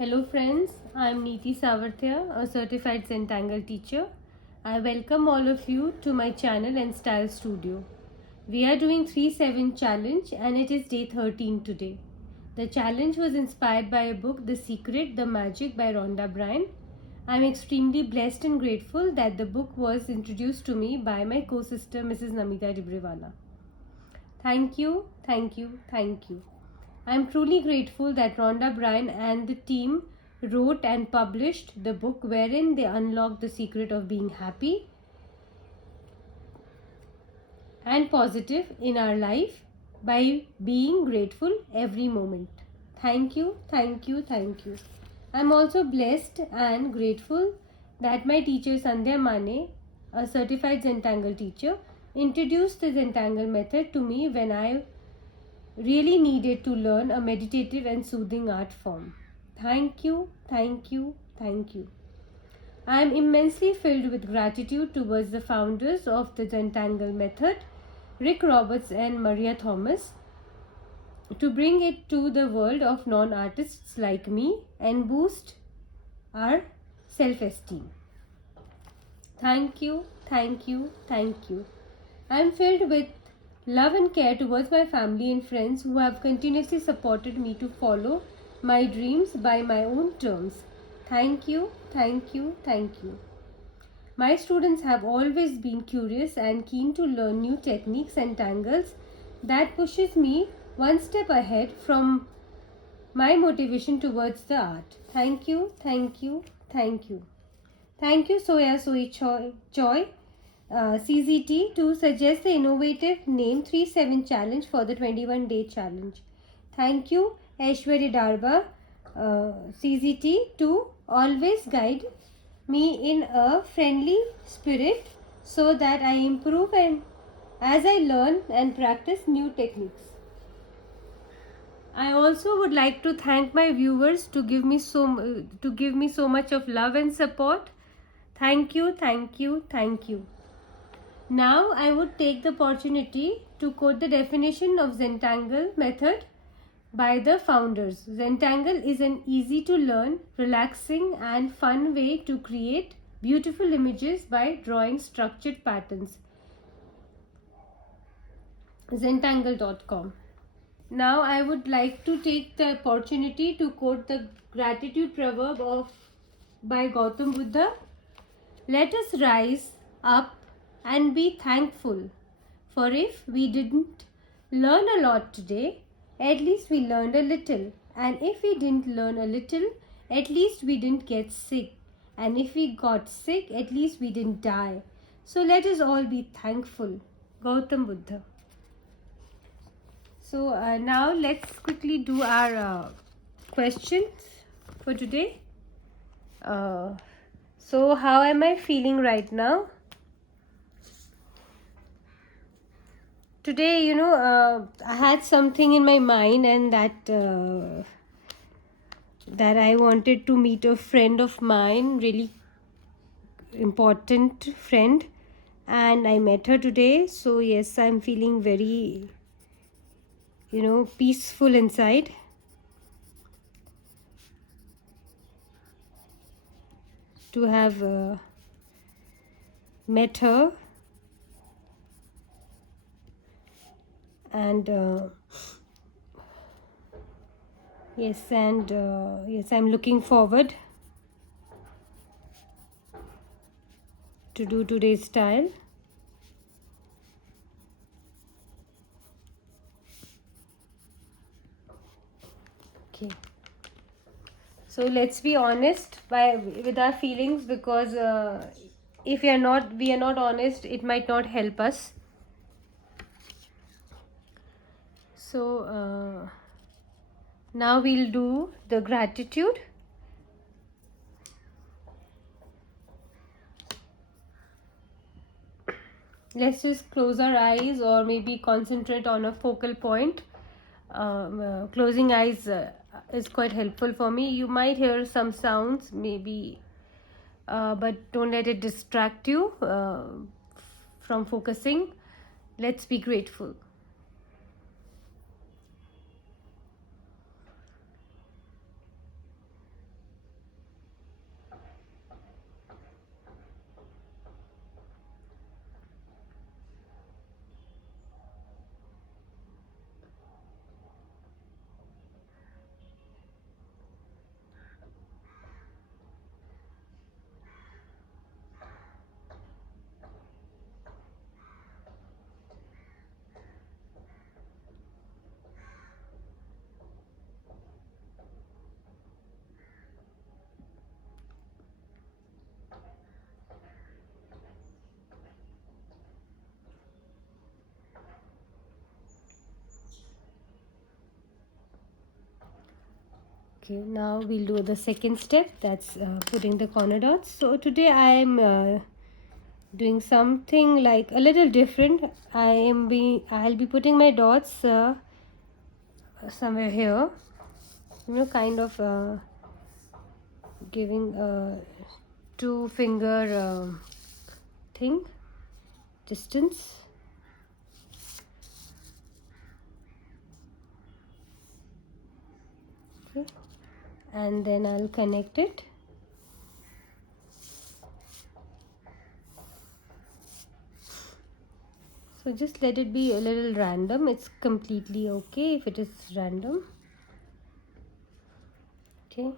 Hello friends, I am Neeti Tibrewala, a certified Zentangle teacher. I welcome all of you to my channel and style studio. We are doing 3-7 challenge and it is day 13 today. The challenge was inspired by a book, The Secret, The Magic by Rhonda Byrne. I am extremely blessed and grateful that the book was introduced to me by my co-sister Mrs. Namita Tibrewala. Thank you, thank you, thank you. I am truly grateful that Rhonda Byrne and the team wrote and published the book wherein they unlock the secret of being happy and positive in our life by being grateful every moment. Thank you, thank you, thank you. I am also blessed and grateful that my teacher Sandhya Mane, a certified Zentangle teacher, introduced the Zentangle method to me when I really needed to learn a meditative and soothing art form. Thank you, thank you, thank you. I am immensely filled with gratitude towards the founders of the Zentangle method, Rick Roberts and Maria Thomas, to bring it to the world of non-artists like me and boost our self-esteem. Thank you, thank you, thank you. I am filled with love and care towards my family and friends who have continuously supported me to follow my dreams by my own terms. Thank you, thank you, thank you. My students have always been curious and keen to learn new techniques and tangles that pushes me one step ahead from my motivation towards the art. Thank you, thank you, thank you. Thank you, Soya Sohee Choi, CZT, to suggest the innovative name 3-7 challenge for the 21-day challenge. Thank you, Aishwarya Darba, CZT, to always guide me in a friendly spirit so that I improve and as I learn and practice new techniques. I also would like to thank my viewers to give me so much of love and support. Thank you, thank you, thank you. Now I would take the opportunity to quote the definition of Zentangle method by the founders. Zentangle is an easy to learn, relaxing and fun way to create beautiful images by drawing structured patterns. Zentangle.com. Now I would like to take the opportunity to quote the gratitude proverb by Gautam Buddha. Let us rise up and be thankful, for if we didn't learn a lot today, at least we learned a little, and if we didn't learn a little, at least we didn't get sick, and if we got sick, at least we didn't die. So let us all be thankful. Gautam Buddha. So now let's quickly do our questions for today. So how am I feeling right now? Today, I had something in my mind, and that I wanted to meet a friend of mine, really important friend, and I met her today. So yes, I'm feeling very, peaceful inside. To have met her. And yes, I'm looking forward to do today's style. Okay, so let's be honest with our feelings, because if we are not honest, it might not help us. So now we'll do the gratitude. Let's just close our eyes or maybe concentrate on a focal point. Closing eyes is quite helpful for me. You might hear some sounds maybe, but don't let it distract you from focusing. Let's be grateful. Okay, now we'll do the second step, that's putting the corner dots. So today I am doing something like a little different. I'll be putting my dots somewhere here, you know, kind of giving a 2-finger thing distance. Okay, and then I'll connect it. So just let it be a little random. It's completely okay if it is random. Okay,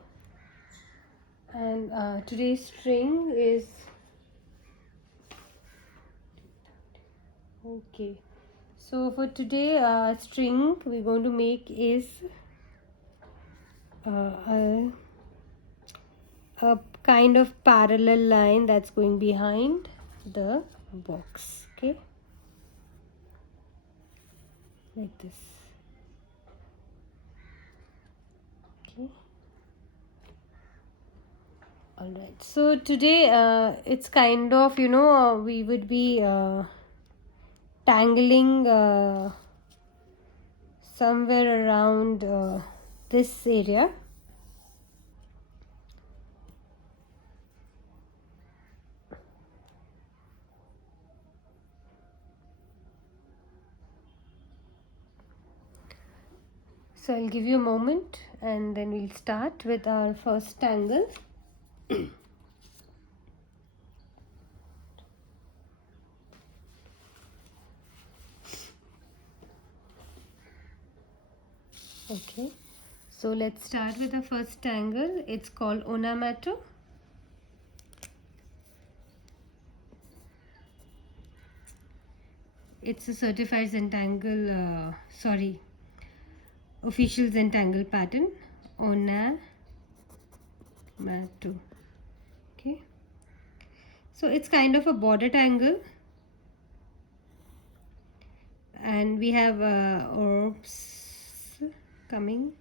and today's string is okay. So for today, string we're going to make is a kind of parallel line that's going behind the box. Okay, like this. Okay. All right. So today, it's kind of, you know, we would be tangling somewhere around this area. So I'll give you a moment and then we'll start with our first tangle. Okay, so let's start with the first tangle. It's called onomatopoeia. It's a certified Zentangle, official Zentangle pattern. Onomatopoeia. Okay, so it's kind of a border tangle, and we have orbs coming,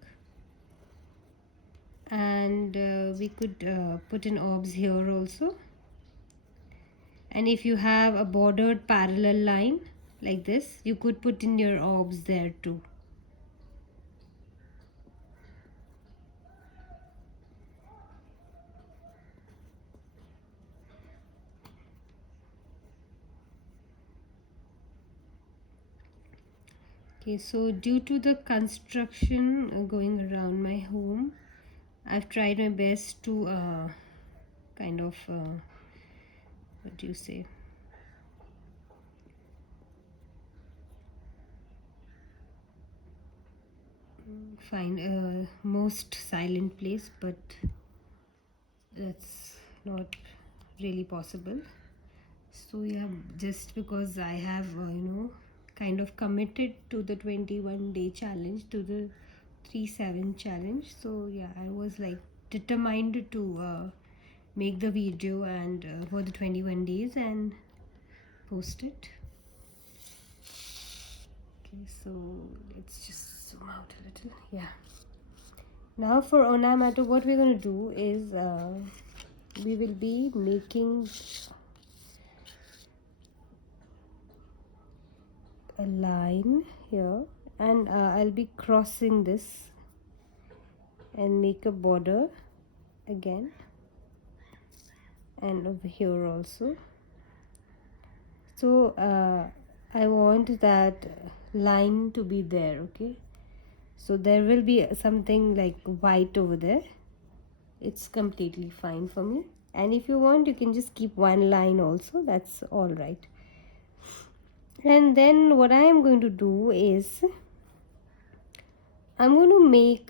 and we could put in orbs here also. And if you have a bordered parallel line like this, you could put in your orbs there too. Okay, so due to the construction going around my home, I've tried my best to kind of what do you say, find a most silent place, but that's not really possible. So yeah, just because I have kind of committed to the 21-day challenge, to the 3-7 challenge, so yeah, I was like determined to make the video and for the 21 days and post it. Okay, so let's just zoom out a little. Yeah, now for onomatopoeia, what we're going to do is we will be making a line here, and I'll be crossing this and make a border again, and over here also. So I want that line to be there. Okay, so there will be something like white over there. It's completely fine for me, and if you want, you can just keep one line also, that's all right. And then what I am going to do is I'm going to make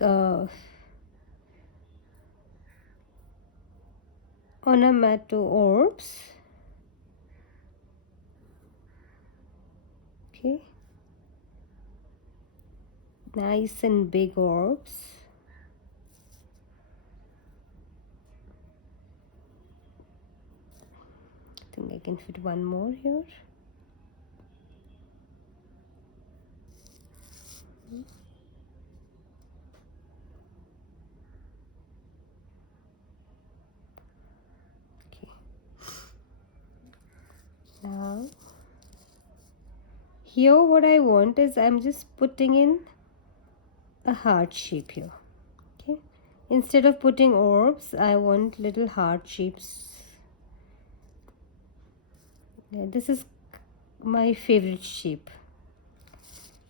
onomatopoeia orbs. Okay, nice and big orbs. I think I can fit one more here. here what I want is I'm just putting in a heart shape here. Okay, instead of putting orbs, I want little heart shapes. Yeah, this is my favorite shape.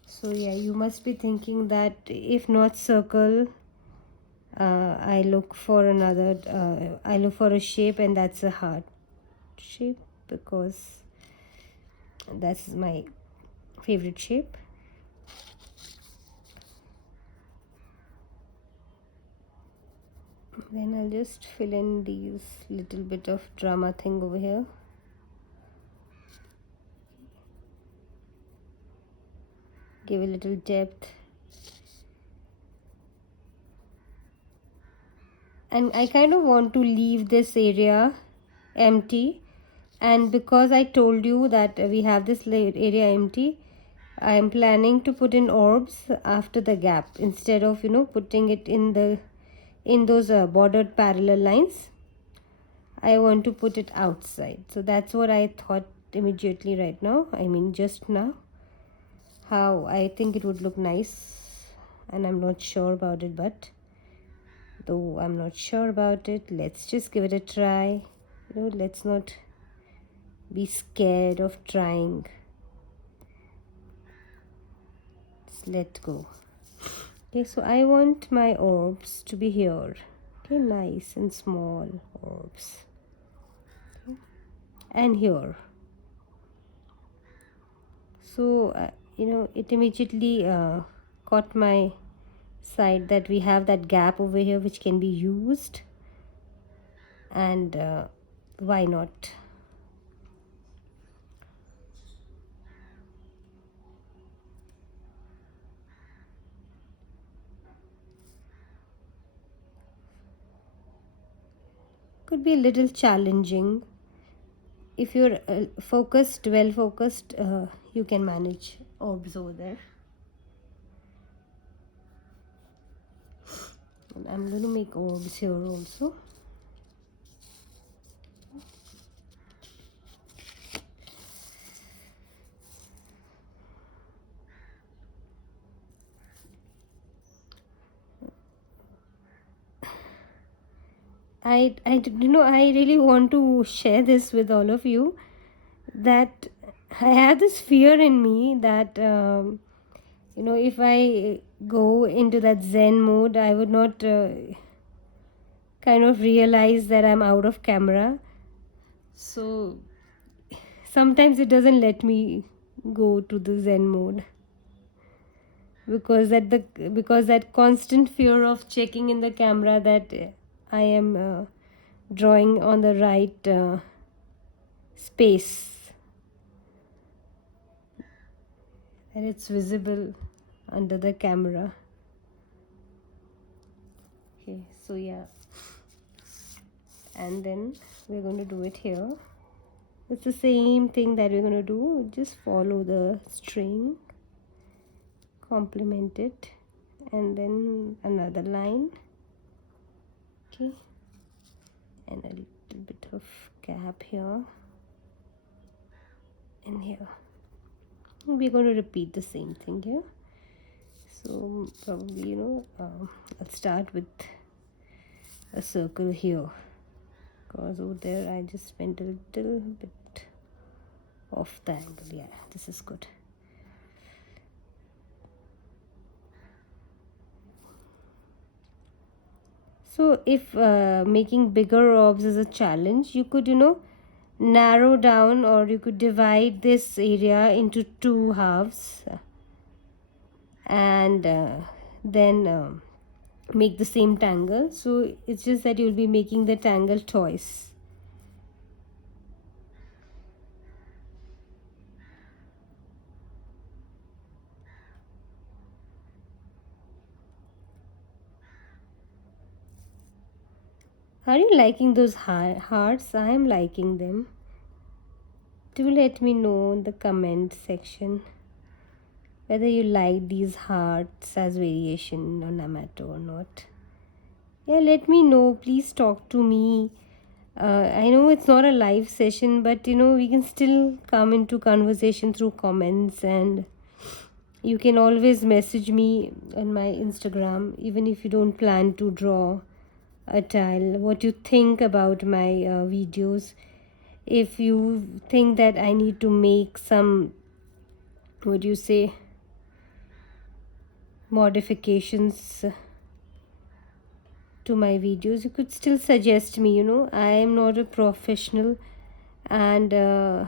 So yeah, you must be thinking that if not circle, I look for another, I look for a shape, and that's a heart shape because that's my favorite shape. Then I'll just fill in these little bit of drama thing over here. Give a little depth. And I kind of want to leave this area empty, and because I told you that we have this area empty, I am planning to put in orbs after the gap instead of putting it in those bordered parallel lines. I want to put it outside. So that's what I thought immediately right now. I mean just now, how I think it would look nice, and I'm not sure about it, but though I'm not sure about it, let's just give it a try. Let's not be scared of trying. Just let go. Okay, so I want my orbs to be here. Okay, nice and small orbs. Okay. And here. So it immediately caught my sight that we have that gap over here which can be used, and why not? Could be a little challenging. If you're well focused, you can manage orbs over there. And I'm going to make orbs here also. I really want to share this with all of you, that I had this fear in me that if I go into that Zen mode, I would not kind of realize that I'm out of camera. So sometimes it doesn't let me go to the Zen mode, because that constant fear of checking in the camera that I am drawing on the right space, and it's visible under the camera. Okay, so yeah, and then we're going to do it here. It's the same thing that we're going to do. Just follow the string, complement it, and then another line. Okay, and a little bit of gap here and here. We're going to repeat the same thing here. So probably I'll start with a circle here, because over there I just went a little bit off the angle. Yeah, this is good. So if making bigger orbs is a challenge, you could narrow down, or you could divide this area into two halves, and then make the same tangle. So it's just that you'll be making the tangle twice. Are you liking those hearts? I am liking them. Do let me know in the comment section whether you like these hearts as variation on Namita or not. Yeah, let me know. Please talk to me. I know it's not a live session, but we can still come into conversation through comments, and you can always message me on my Instagram, even if you don't plan to draw a tile, what you think about my videos. If you think that I need to make some, what do you say, modifications to my videos, you could still suggest me. I am not a professional, and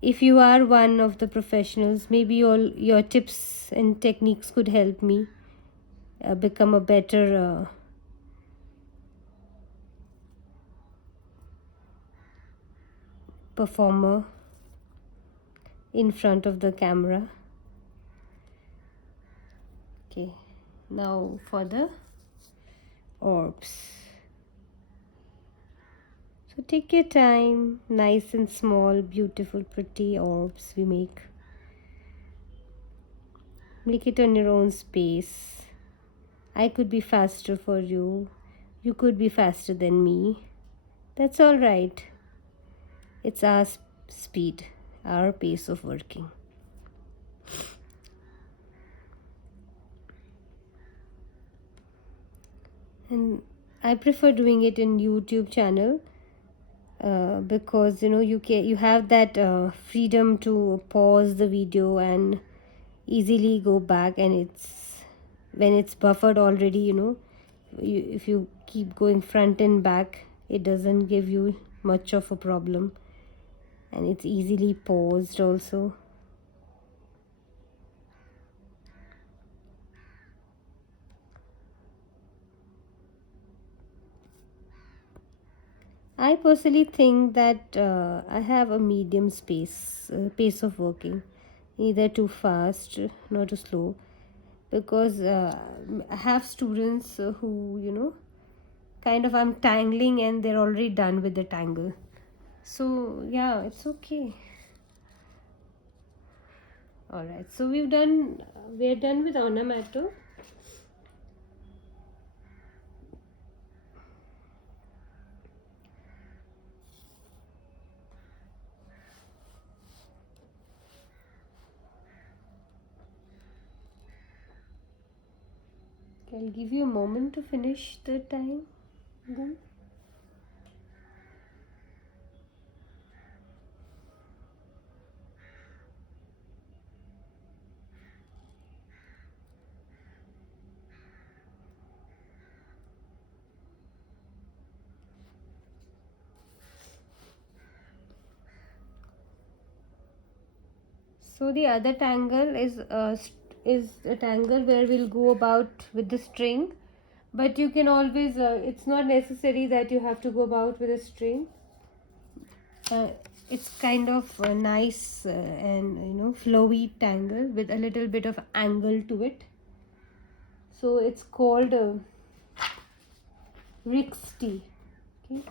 if you are one of the professionals, maybe all your tips and techniques could help me become a better performer in front of the camera. Okay, now for the orbs. So take your time, nice and small, beautiful, pretty orbs we make. Make it on your own space. I could be faster for you. You could be faster than me. That's all right. It's our speed, our pace of working. And I prefer doing it in YouTube channel because you have that freedom to pause the video and easily go back, and it's when it's buffered already, if you keep going front and back, it doesn't give you much of a problem, and it's easily paused also. I personally think that I have a medium pace of working, neither too fast nor too slow, because I have students who kind of I'm tangling and they're already done with the tangle. So yeah, it's okay. All right, so we're done with ornamental. I'll give you a moment to finish the time then. So the other tangle is a tangle where we'll go about with the string, but you can always it's not necessary that you have to go about with a string. It's kind of a nice and flowy tangle with a little bit of angle to it. So it's called Rixty. Okay.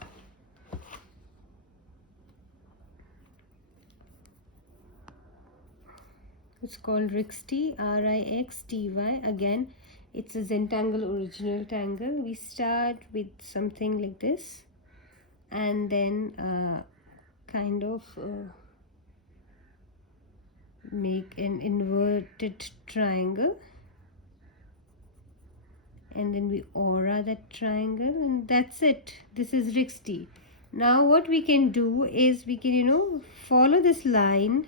It's called Rixty, Rixty. Again, it's a Zentangle original tangle. We start with something like this, and then kind of make an inverted triangle, and then we aura that triangle, and that's it. This is Rixty. Now what we can do is we can follow this line,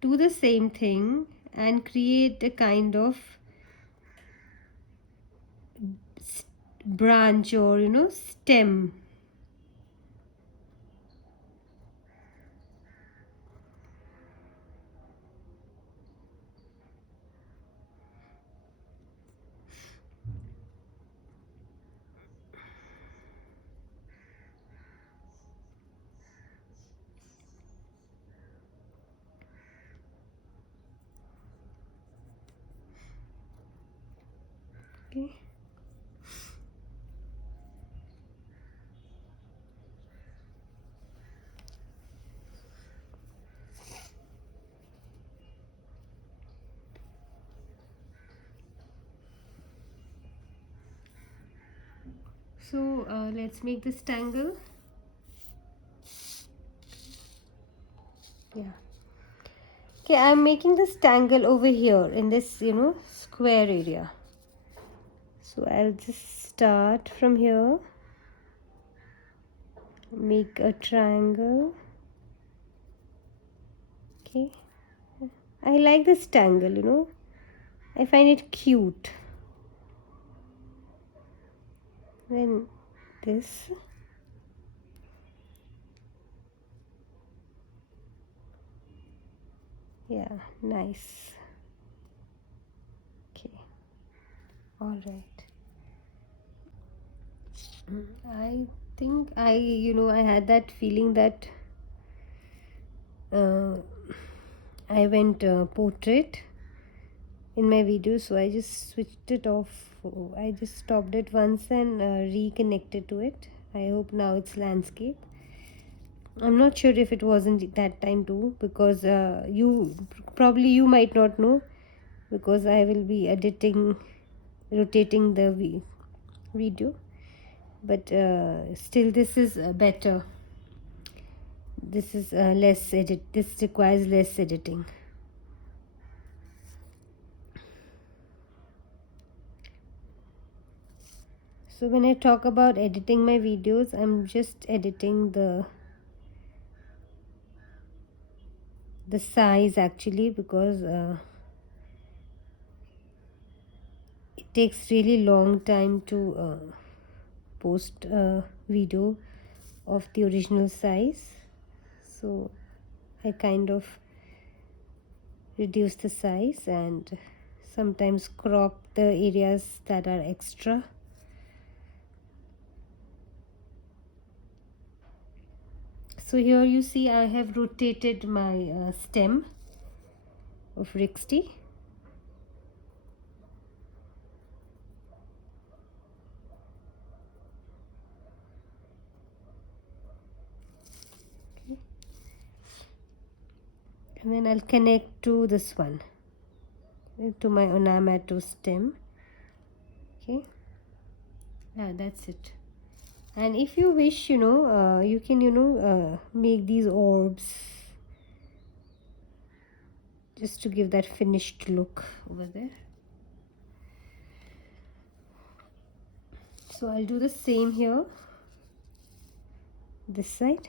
do the same thing, and create a kind of branch or stem. Okay. So let's make this tangle. Yeah. Okay, I'm making this tangle over here in this, square area. So I'll just start from here, make a triangle. Okay, I like this tangle, I find it cute. Then this. Yeah, nice. Okay, all right. I think I had that feeling that uh, I went portrait in my video, so I just switched it off. I just stopped it once and reconnected to it. I hope now it's landscape. I'm not sure if it wasn't that time too, because you might not know, because I will be rotating the video, but still this is better. This is less edit. This requires less editing. So when I talk about editing my videos, I'm just editing the size actually, because it takes really long time to post a video of the original size. So I kind of reduce the size and sometimes crop the areas that are extra. So here you see I have rotated my stem of Rixty. Okay. And then I'll connect to this one, to my onomato stem. Okay, yeah, that's it. And if you wish, you can make these orbs just to give that finished look over there. So I'll do the same here, this side.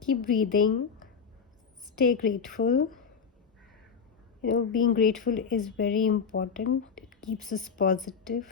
Keep breathing, stay grateful. Being grateful is very important. It keeps us positive.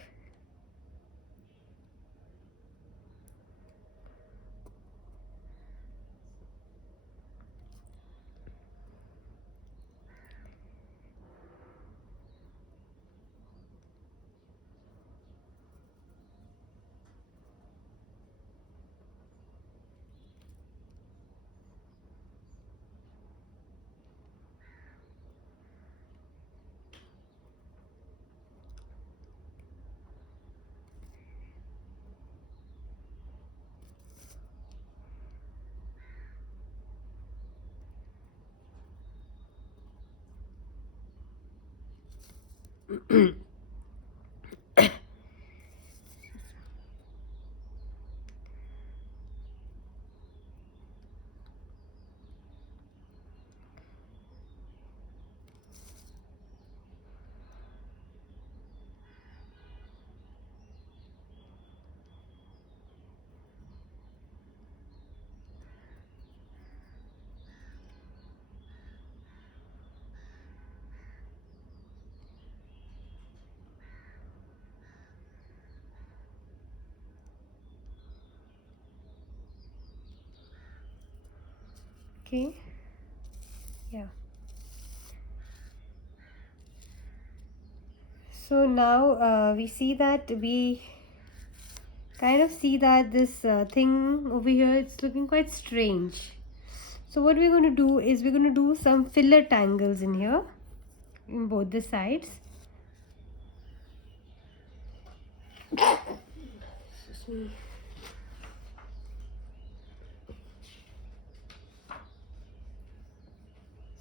Okay, yeah. So now we see that we kind of see that this thing over here, it's looking quite strange. So what we're going to do is we're going to do some filler tangles in here, in both the sides. Excuse me.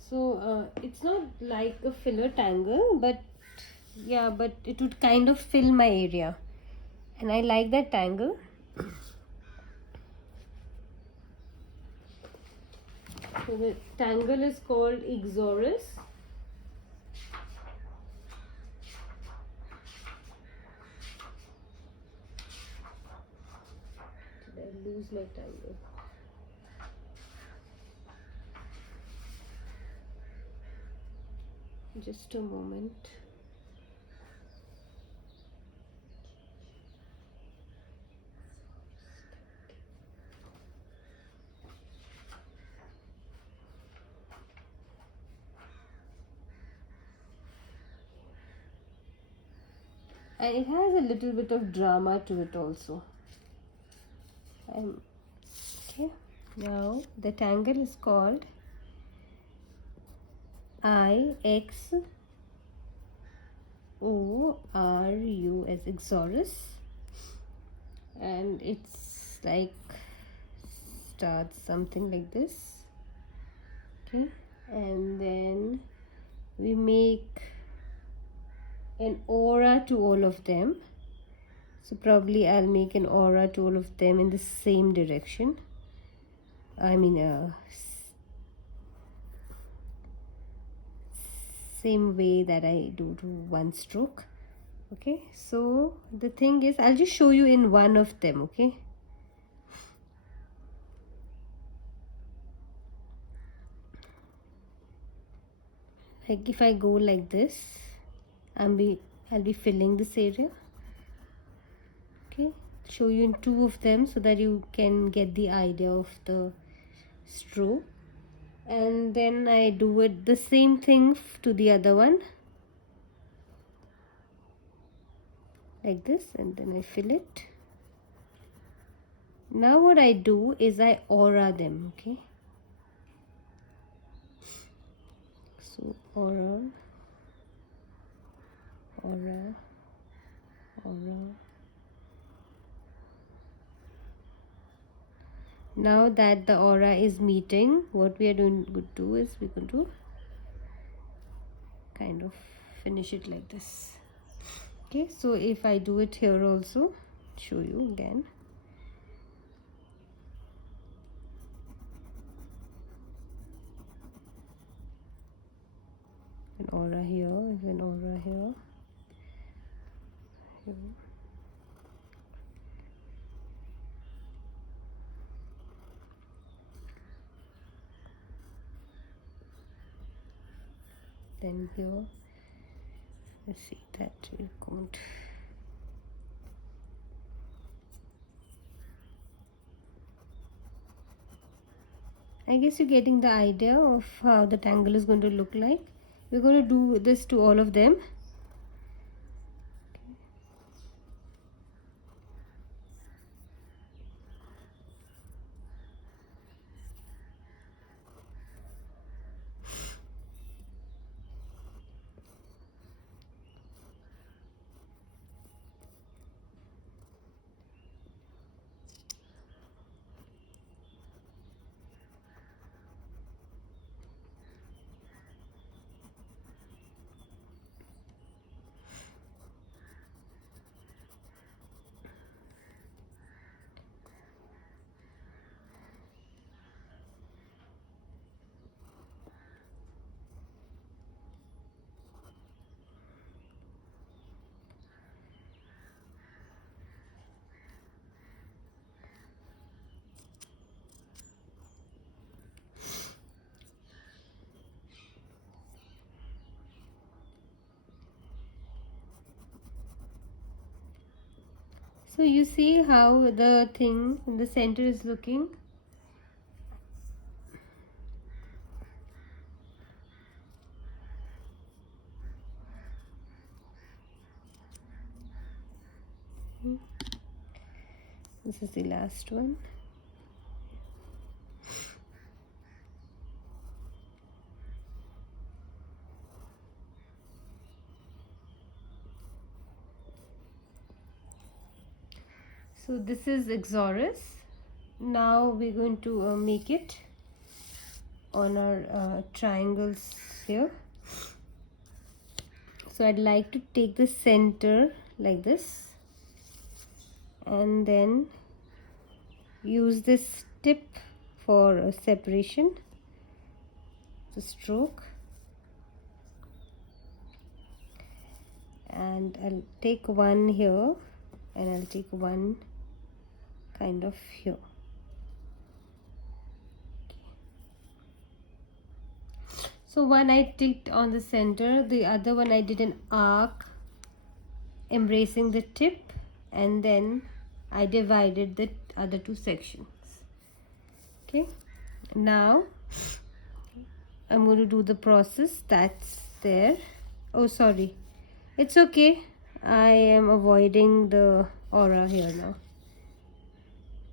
So it's not like a filler tangle, but yeah, but it would kind of fill my area, and I like that tangle. So the tangle is called Ixoris. Did I lose my tangle? Just a moment. And it has a little bit of drama to it also. Okay, now the tangle is called Ixoru as Ixoris, and it's like starts something like this. Okay, and then we make an aura to all of them. So probably I'll make an aura to all of them in the same direction. I mean same way that I do to one stroke. Okay, so the thing is, I'll just show you in one of them. Okay, like if I go like this, I'll be filling this area. Okay, show you in two of them so that you can get the idea of the stroke. And then I do it the same thing to the other one, like this, and then I fill it. Now what I do is I aura them. Okay, so aura, aura, aura. Now that the aura is meeting, what we are going to do is we're going to kind of finish it like this. Okay, so if I do it here also, show you again. An aura here, an aura here, here. Then here, let's see that we can't. I guess you're getting the idea of how the tangle is going to look like. We're going to do this to all of them. So you see how the thing in the center is looking. This is the last one. So this is Exorus. Now we're going to make it on our triangles here. So I'd like to take the center like this and then use this tip for separation, the stroke, and I'll take one here and I'll take one kind of here. So one I ticked on the center, the other one I did an arc embracing the tip, and then I divided the other two sections. Okay, now I'm going to do the process that's there. Oh, sorry, it's okay. I am avoiding the aura here now.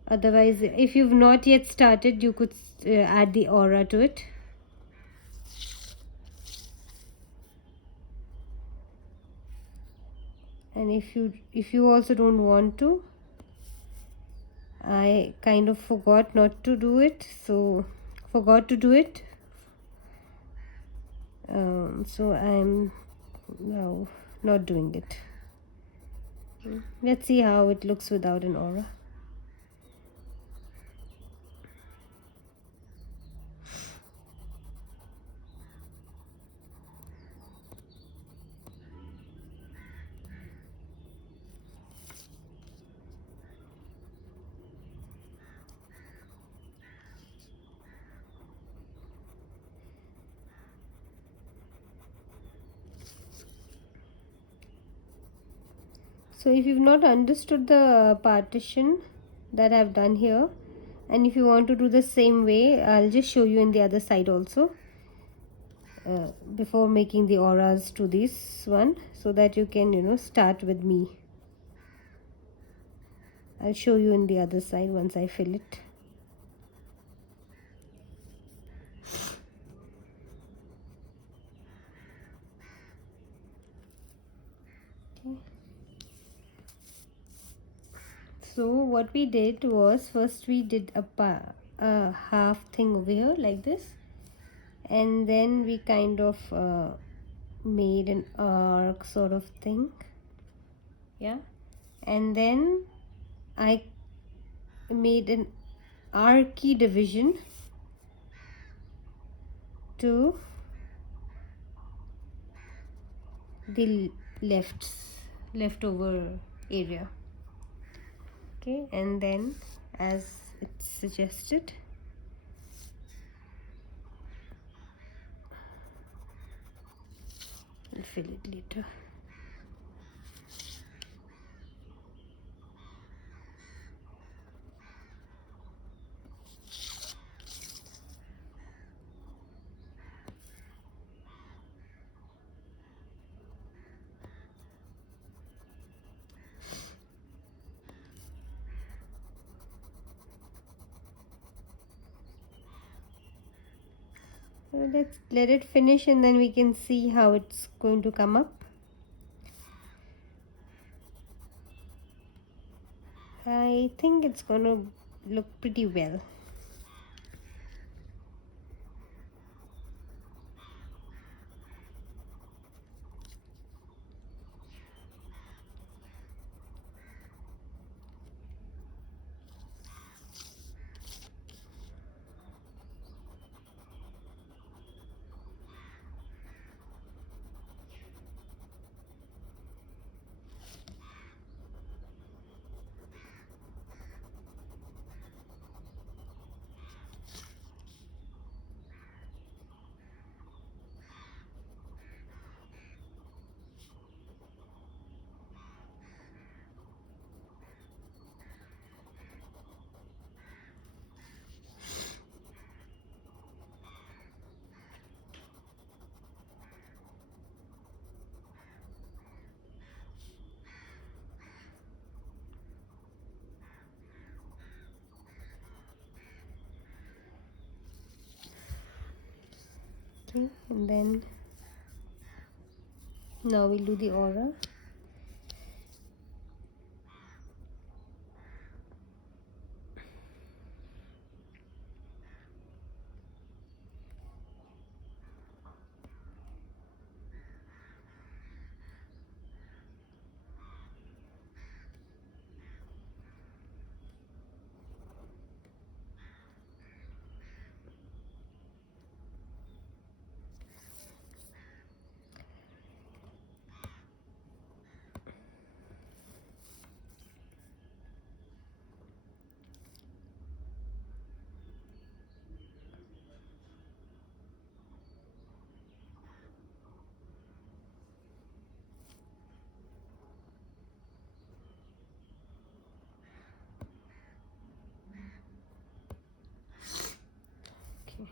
Otherwise, if you've not yet started, you could add the aura to it. And if you also don't want to, I kind of forgot not to do it, so so I'm now not doing it. Let's see how it looks without an aura. So if you've not understood the partition that I've done here, and if you want to do the same way, I'll just show you in the other side also before making the auras to this one, so that you can start with me. I'll show you in the other side once I fill it. Okay. So what we did was, first we did a half thing over here like this, and then we kind of made an arc sort of thing, yeah, and then I made an archy division to the leftover area. Okay, and then as it's suggested, I'll fill it later. So let's let it finish, and then we can see how it's going to come up. I think it's going to look pretty well. Okay, and then now we'll do the aura. Okay.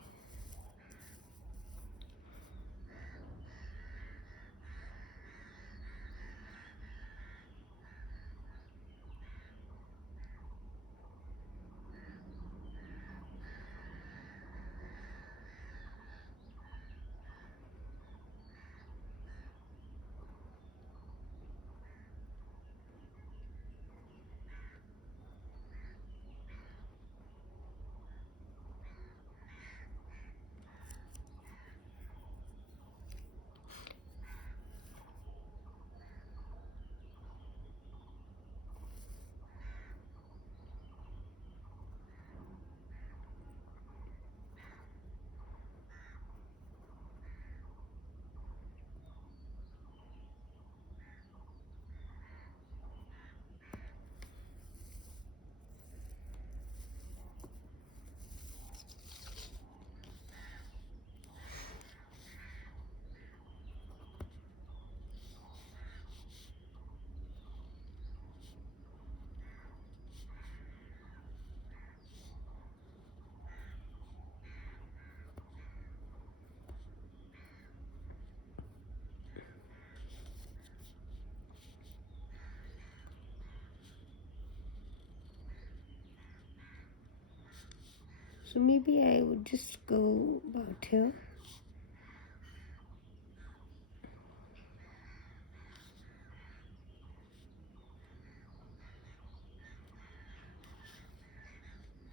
So maybe I would just go about here.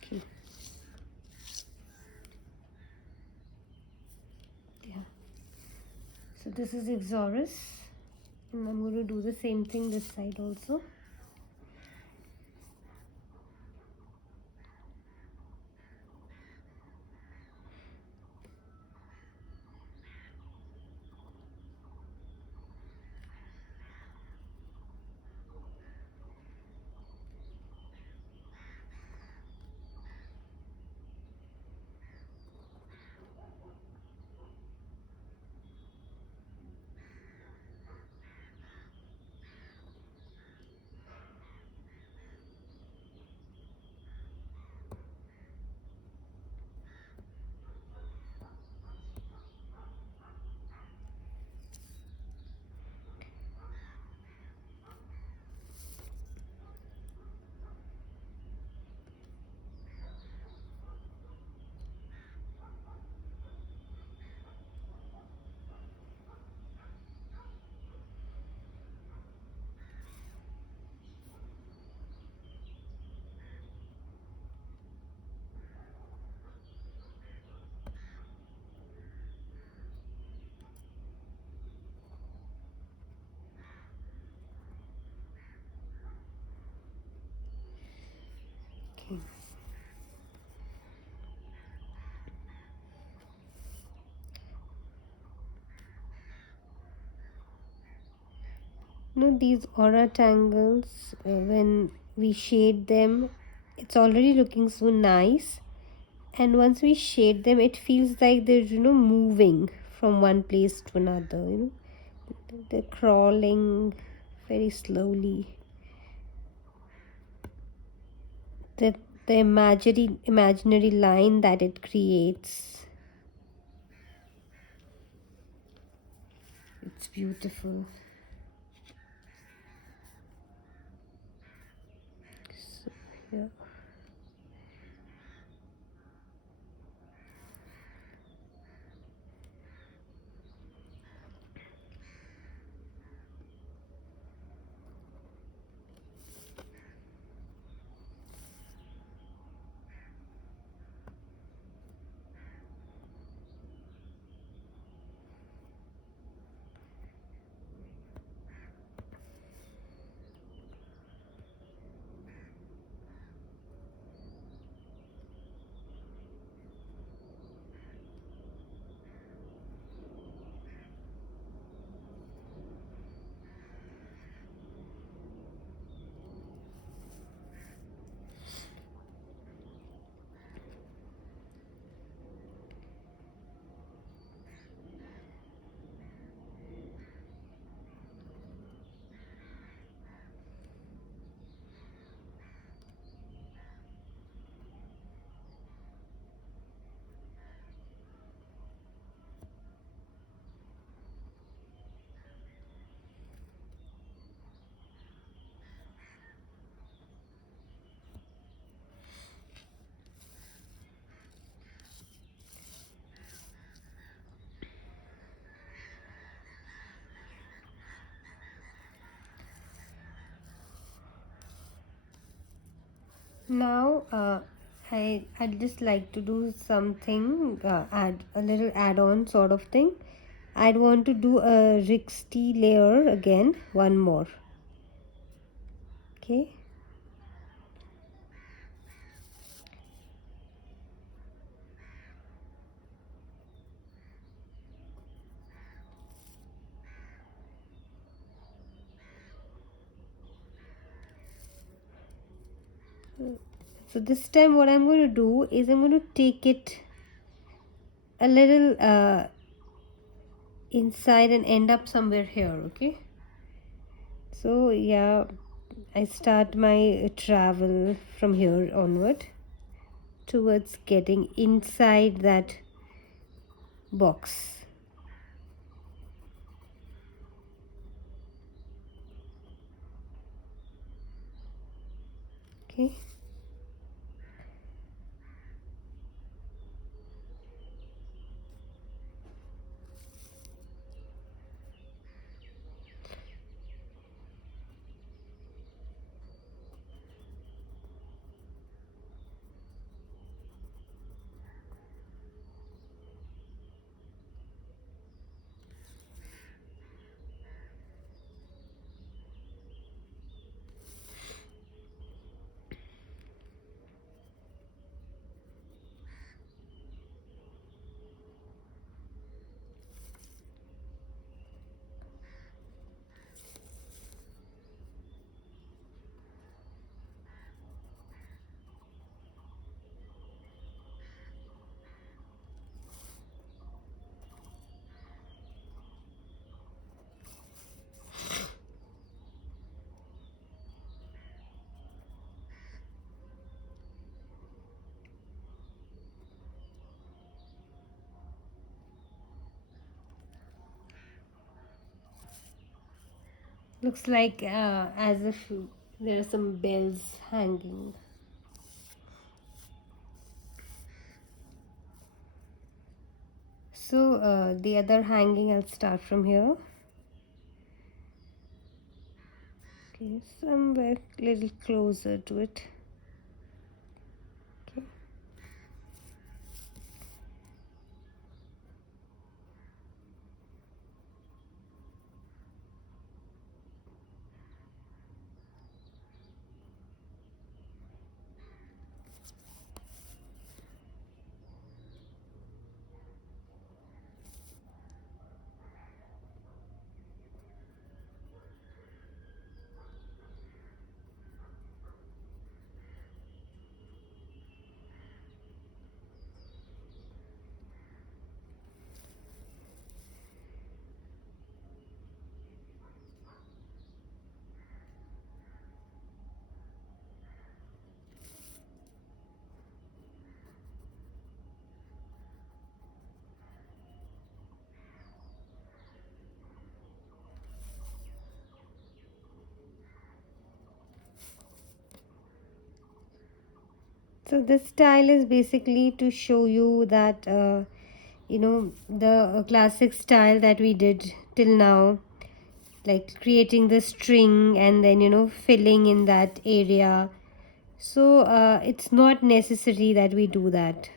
Okay. Yeah. So this is Exorus, and I'm going to do the same thing this side also. Okay. No, these aura tangles, when we shade them, it's already looking so nice. And once we shade them, it feels like they're, moving from one place to another, They're crawling very slowly. The, the imaginary line that it creates. It's beautiful. So, yeah. Now I'd just like to do something, add a little add-on sort of thing. I'd want to do a Rixty layer again, one more. Okay. So this time what I'm going to do is I'm going to take it a little inside and end up somewhere here. Okay. So yeah, I start my travel from here onward towards getting inside that box. Okay. Looks like as if there are some bells hanging. So the other hanging, I'll start from here. Okay, somewhere a little closer to it. Okay. So this style is basically to show you that the classic style that we did till now, like creating the string and then filling in that area. So it's not necessary that we do that.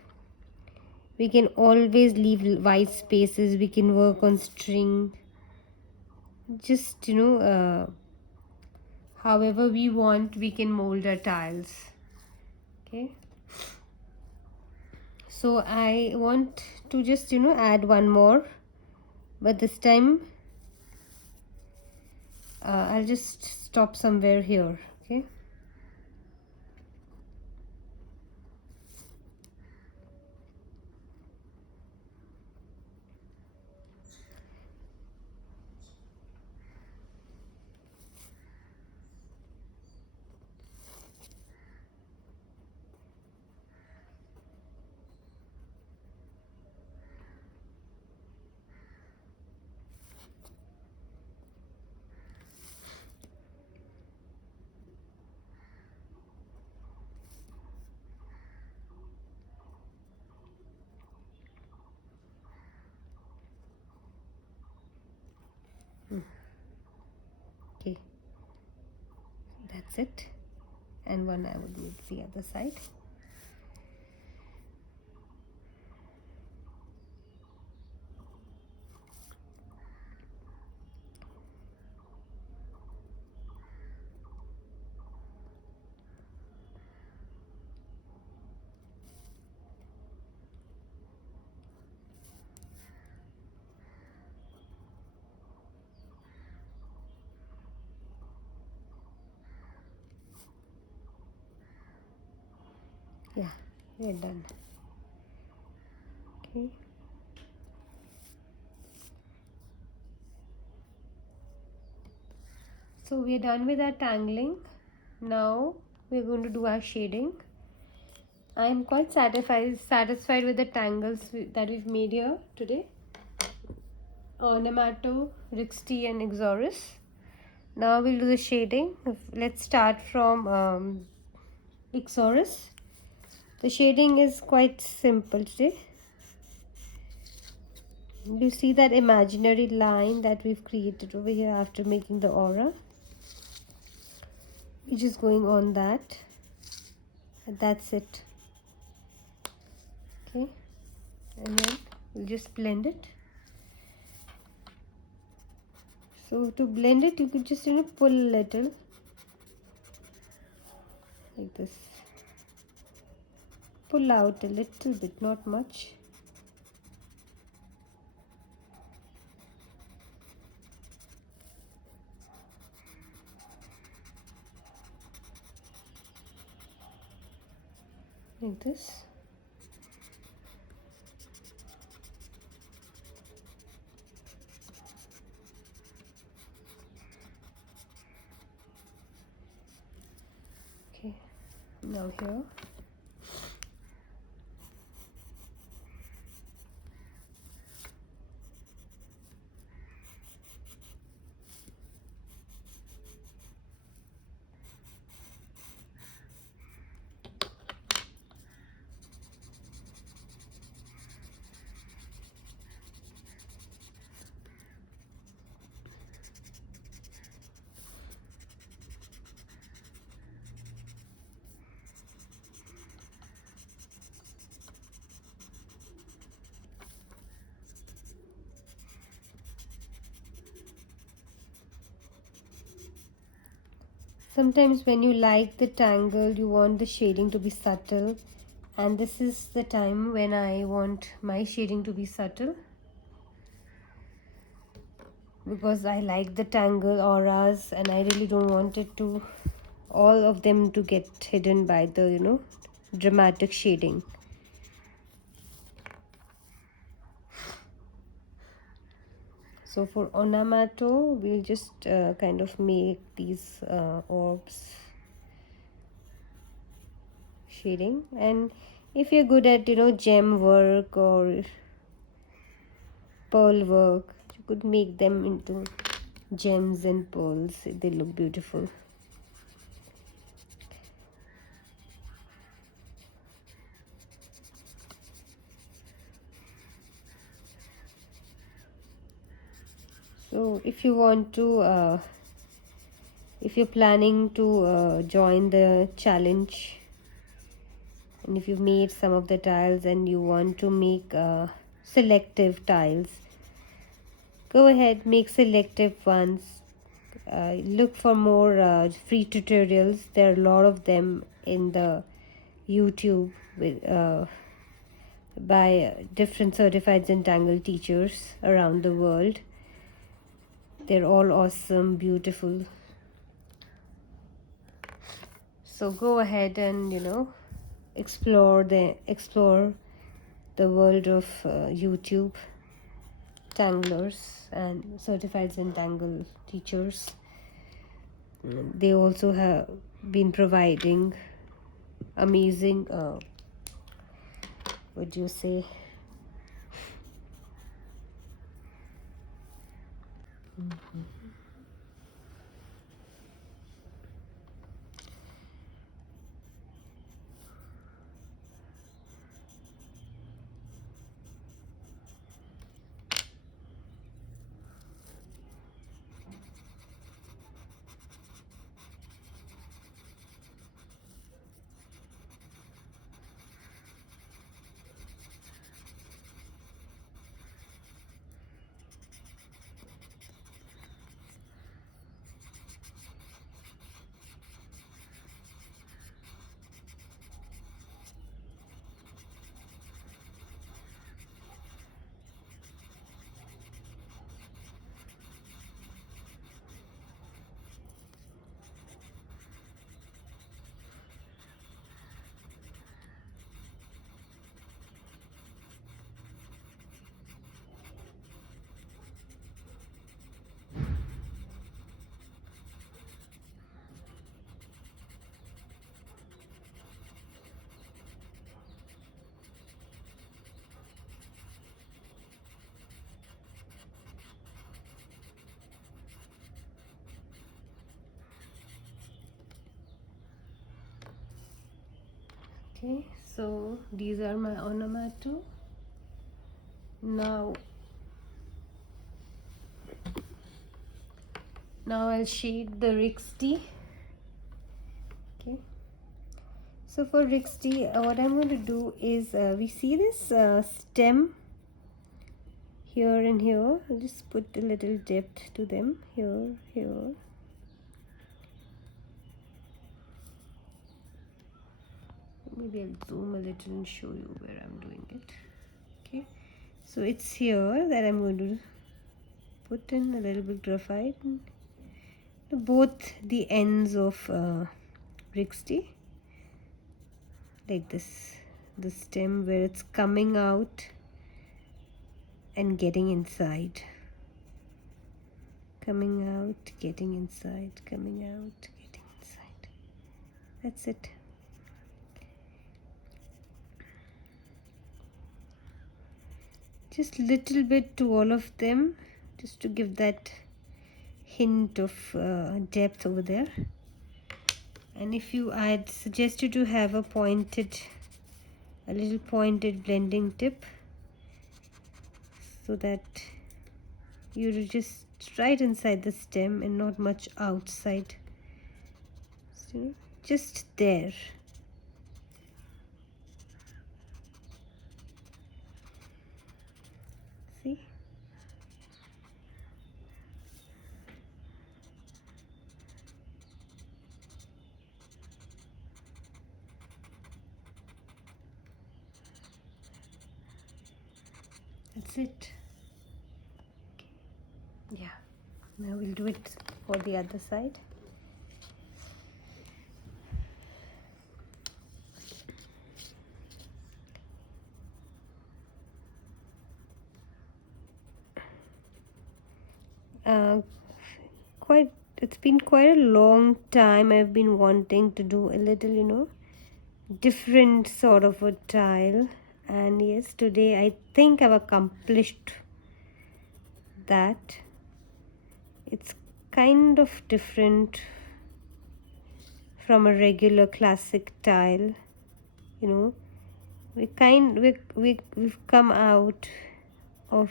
We can always leave white spaces. We can work on string, just however we want we can mold our tiles. Okay, so I want to just add one more, but this time I'll just stop somewhere here. Okay. Okay, that's it. and one I would make the other side. Yeah, we're done. Okay. So we're done with our tangling. Now we're going to do our shading. I'm quite satisfied with the tangles that we've made here today. Namato, Rixty and Ixoris. Now we'll do the shading. Let's start from Ixoris. The shading is quite simple today. You see that imaginary line that we've created over here after making the aura. We're just going on that. And that's it. Okay. And then we'll just blend it. So to blend it, you could just pull a little like this. Pull out a little bit, not much. Like this. Okay, now here. Sometimes when you like the tangle, you want the shading to be subtle, and this is the time when I want my shading to be subtle, because I like the tangle auras and I really don't want it to, all of them to get hidden by the dramatic shading. So for Onamato, we'll just kind of make these orbs shading. And if you're good at gem work or pearl work, you could make them into gems and pearls. They look beautiful. So if you want to if you're planning to join the challenge, and if you've made some of the tiles and you want to make selective tiles, go ahead, make selective ones. Look for more free tutorials. There are a lot of them in the YouTube with by different certified Zentangle teachers around the world. They're all awesome, beautiful. So go ahead and explore the world of YouTube tanglers and certified Zentangle teachers. They also have been providing amazing what do you say, Okay, so these are my onomatopoeia. Now I'll shade the Rixty. Okay, so for Rixty, what I'm going to do is, we see this stem here and here. I'll just put a little depth to them here. Maybe I'll zoom a little and show you where I'm doing it. Okay, so it's here that I'm going to put in a little bit graphite to both the ends of Rixty, like this, the stem where it's coming out and getting inside, coming out, getting inside, coming out, getting inside. That's it. Just little bit to all of them, just to give that hint of depth over there. And if you, I'd suggest you to have a little pointed blending tip, so that you're just right inside the stem and not much outside. So just there. See? That's it. Okay. Yeah. Now we'll do it for the other side. It's been quite a long time I've been wanting to do a little, different sort of a tile, and yes, today I think I've accomplished that. It's kind of different from a regular classic tile. We've come out of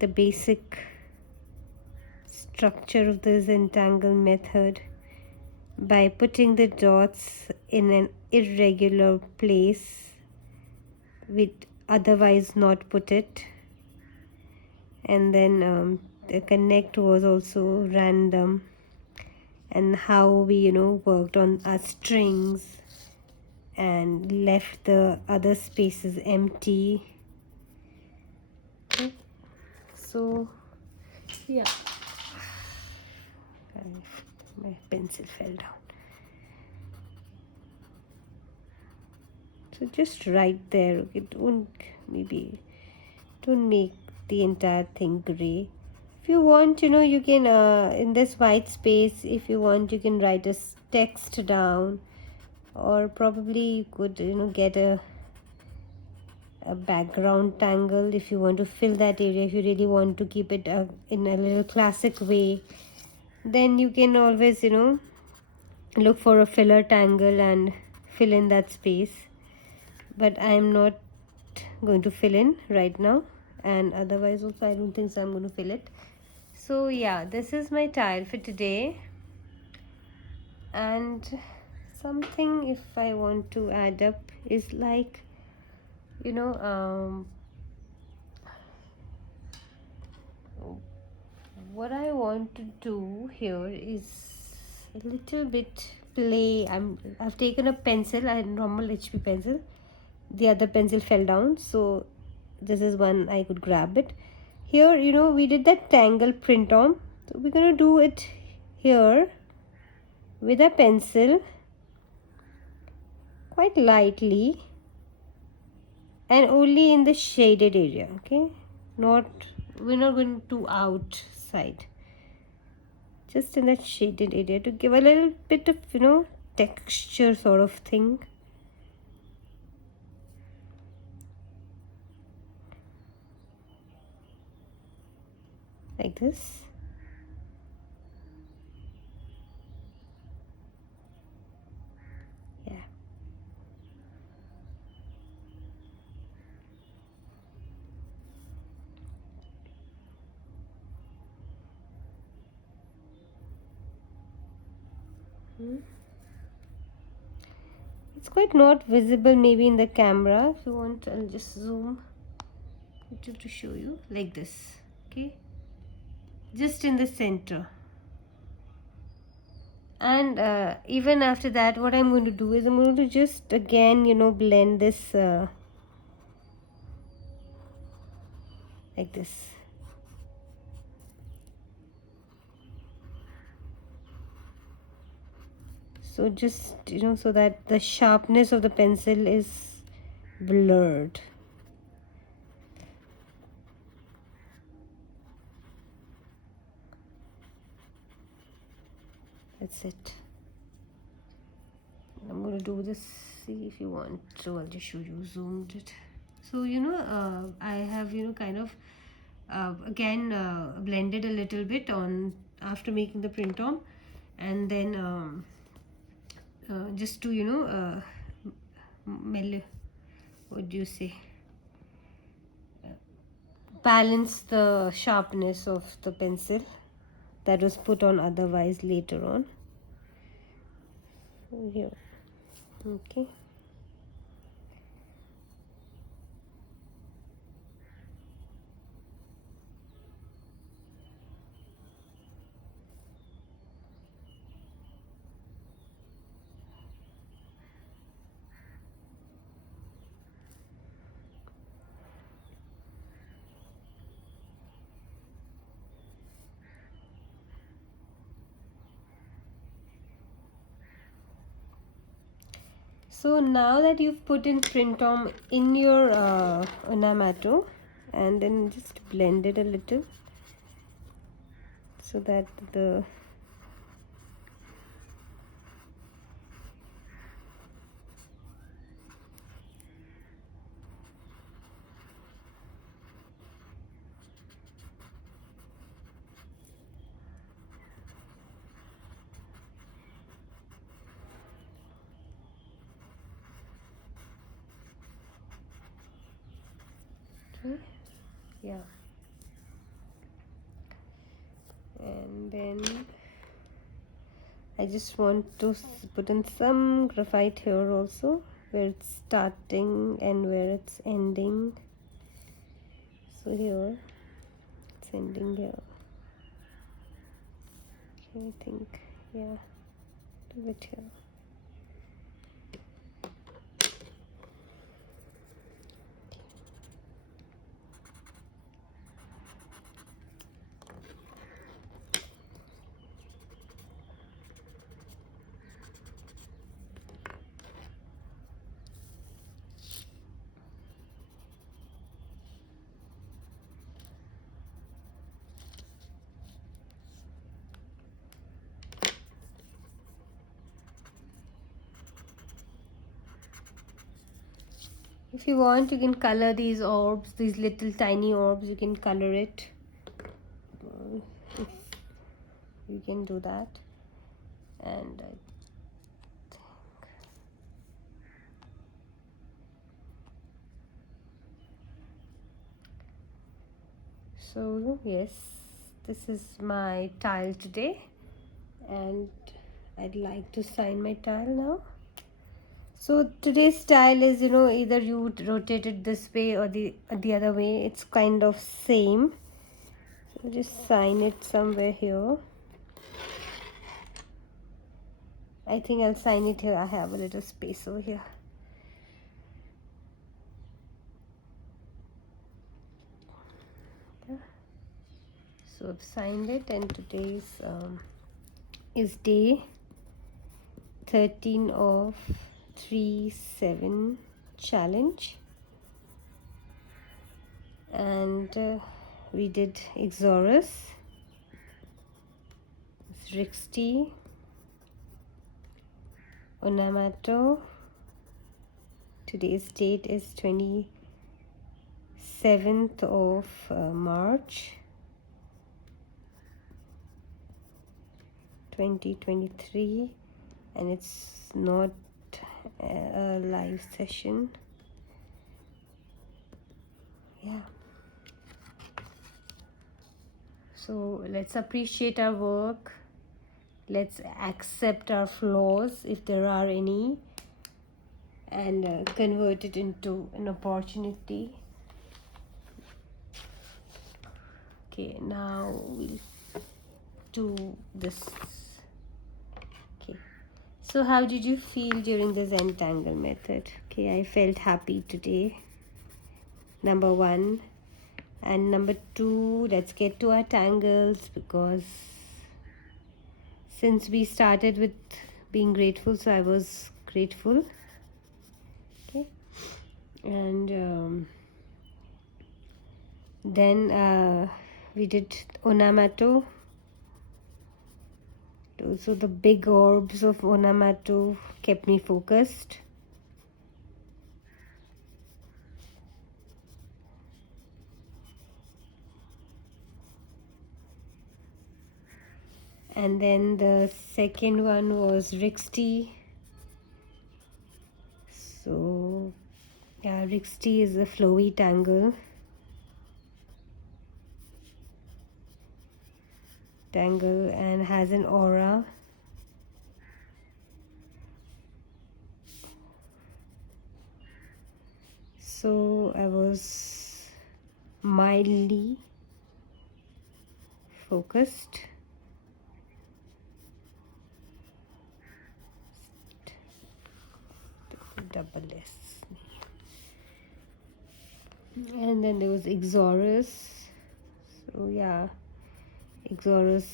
the basic structure of the Zentangle method by putting the dots in an irregular place we'd otherwise not put it, and then the connect was also random, and how we worked on our strings and left the other spaces empty. Okay. So yeah, and my pencil fell down. So just right there. Okay, don't make the entire thing gray. If you want, you can in this white space, if you want, you can write a text down, or probably you could get a background tangle if you want to fill that area. If you really want to keep it in a little classic way, then you can always look for a filler tangle and fill in that space. But I am not going to fill in right now, and otherwise also I don't think so I'm going to fill it. So yeah, this is my tile for today. And something, if I want to add up, is like what I want to do here is a little bit play. I've taken a pencil, a normal HB pencil. The other pencil fell down, so this is one I could grab it. Here, we did that tangle print on, so we're gonna do it here with a pencil quite lightly, and only in the shaded area. Okay, we're not going to outside, just in that shaded area to give a little bit of texture sort of thing. Like this. Yeah. It's quite not visible maybe in the camera. If you want, I'll just zoom it to show you like this. Okay, just in the center. And even after that, what I'm going to do is I'm going to just again, blend this like this. So just, so that the sharpness of the pencil is blurred. That's it. I'm going to do this, see if you want. So I'll just show you, zoomed it. So, I have, kind of again blended a little bit on after making the print on, and then just to what do you say, balance the sharpness of the pencil that was put on otherwise later on. So here, okay. So now that you've put in print on in your ornamental, and then just blend it a little so that the yeah, and then I just want to put in some graphite here also, where it's starting and where it's ending. So here it's ending here. Okay, I think, yeah, do it here. If you want, you can color these orbs, these little tiny orbs, you can color it. If you can do that. And I think so, yes, this is my tile today, and I'd like to sign my tile now. So today's style is, either you rotate it this way or the other way. It's kind of same. So just sign it somewhere here. I think I'll sign it here. I have a little space over here. Yeah. So I've signed it, and today's is day 13 of 3-7 challenge, and we did Exorus, Rixty, Onamato. Today's date is 27th of March 2023, and it's not a live session. Yeah, so let's appreciate our work, Let's accept our flaws if there are any, and convert it into an opportunity. Okay, now we'll do this. Okay, so how did you feel during the Zentangle method? Okay, I felt happy today, number one. And number two, let's get to our tangles, because since we started with being grateful, so I was grateful. Okay, and then we did Onamato. So the big orbs of Onamato kept me focused. And then the second one was Rixty. So yeah, Rixty is a flowy tangle. And has an aura. So I was mildly focused. Double S. And then there was Exorus. So yeah, Exorus,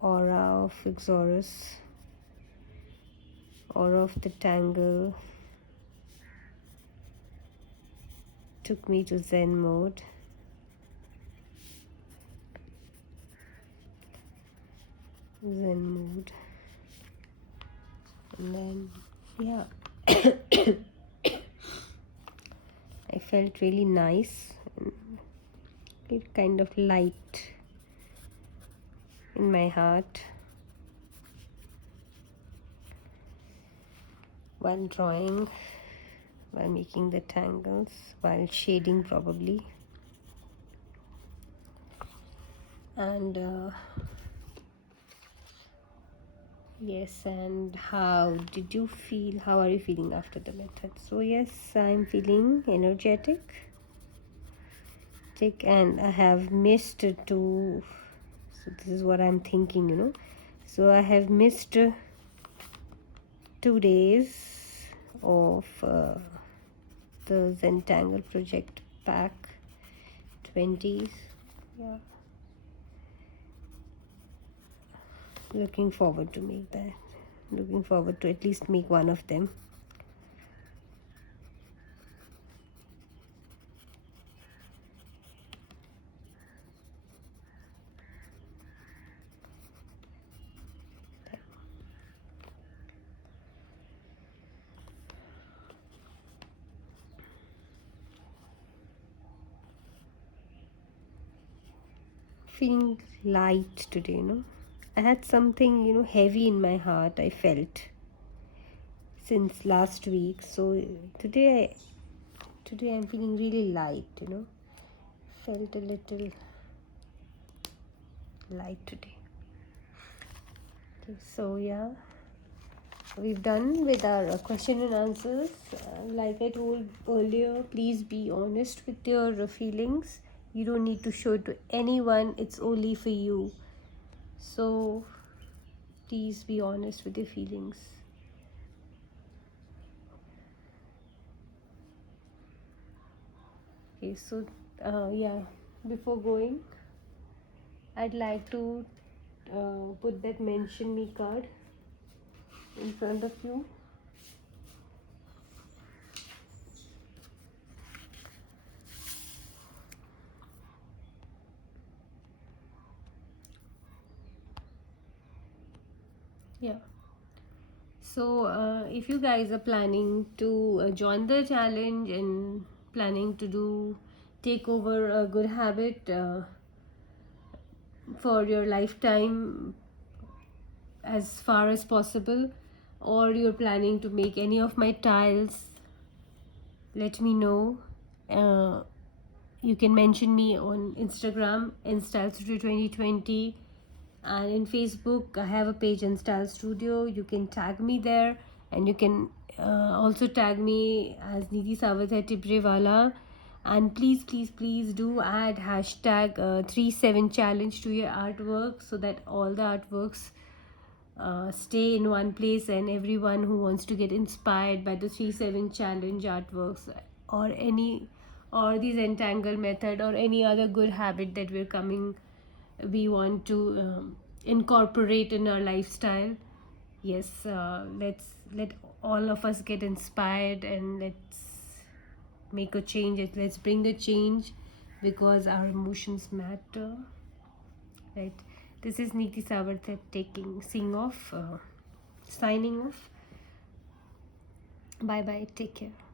aura of Exorus, aura of the tangle took me to Zen mode. And then yeah, I felt really nice and kind of light in my heart while drawing, while making the tangles, while shading probably. And yes, and how did you feel? How are you feeling after the method? So yes, I'm feeling energetic, and I have missed 2. So this is what I'm thinking, So I have missed 2 days of the Zentangle project pack 20s. Yeah, looking forward to make that. Looking forward to at least make one of them. Feeling light today, I had something, heavy in my heart, I felt since last week. So today I'm feeling really light, felt a little light today. Okay, so yeah, we've done with our question and answers. Like I told earlier, please be honest with your feelings. You don't need to show it to anyone, it's only for you. So please be honest with your feelings. Okay, so yeah, before going, I'd like to put that mention me card in front of you. Yeah, so if you guys are planning to join the challenge and planning to take over a good habit for your lifetime as far as possible, or you're planning to make any of my tiles, let me know. You can mention me on Instagram, instilled 2020, And in Facebook, I have a page, Instilled Studio. You can tag me there, and you can also tag me as Neeti Tibrewala. And please, please, please do add hashtag 37 challenge to your artwork, so that all the artworks stay in one place, and everyone who wants to get inspired by the 3-7 challenge artworks, or any, or the Zentangle method, or any other good habit that we want to incorporate in our lifestyle. Yes, let all of us get inspired, and let's make a change. Let's bring the change, because our emotions matter, right? This is Neeti Tibrewala signing off. Bye bye, take care.